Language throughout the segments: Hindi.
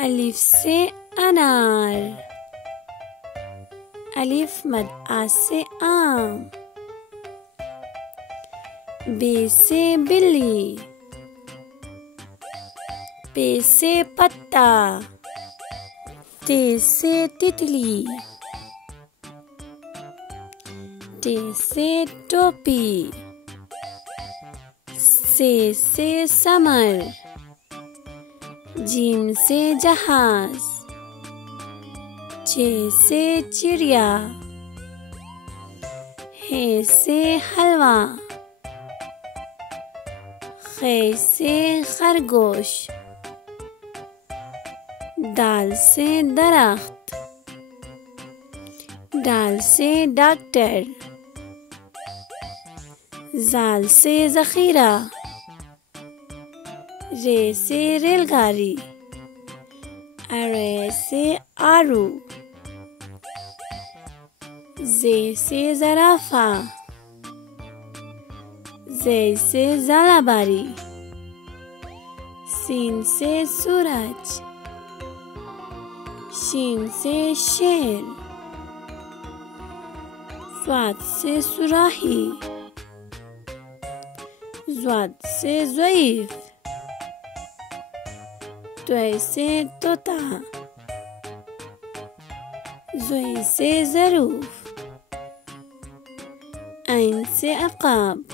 अलिफ से अनार, अलिफ मद आ से आम। बे से बिल्ली, पे से पत्ता, ते से तितली, टे से टोपी, से समर, जीम से जहाज, चे से चिड़िया, हे से हलवा, खे से खरगोश, दाल से दरख्त, डाल से डॉक्टर, जाल से ज़ख़ीरा, रे से रेलगाड़ी, अरे से आरू, जे से ज़राफ़ा, जे से ज़ालाबारी, सीन से सूरज, शीन से शेर, स्वाद से सुराही, ज़्वाद से ज़ईफ़, त्वय से तोता, ज़ुई से ज़रूफ़, ऐन से अक़ाब,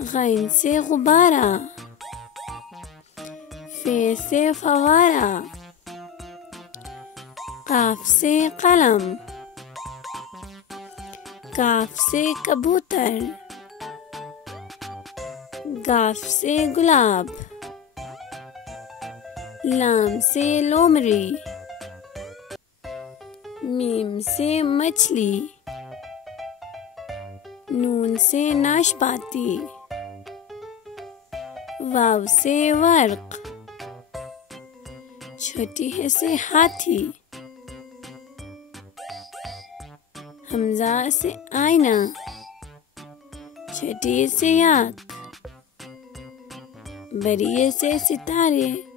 गैन से गुब्बारा, फे से फवारा, काफ से कलम, काफ से कबूतर, गाफ से गुलाब, लाम से लोमड़ी, मीम से मछली, नून से नाशपाती, वाव से वर्क, छोटी है से हाथी, हमजा से आईना, छोटी से आँख, बड़ी से सितारे।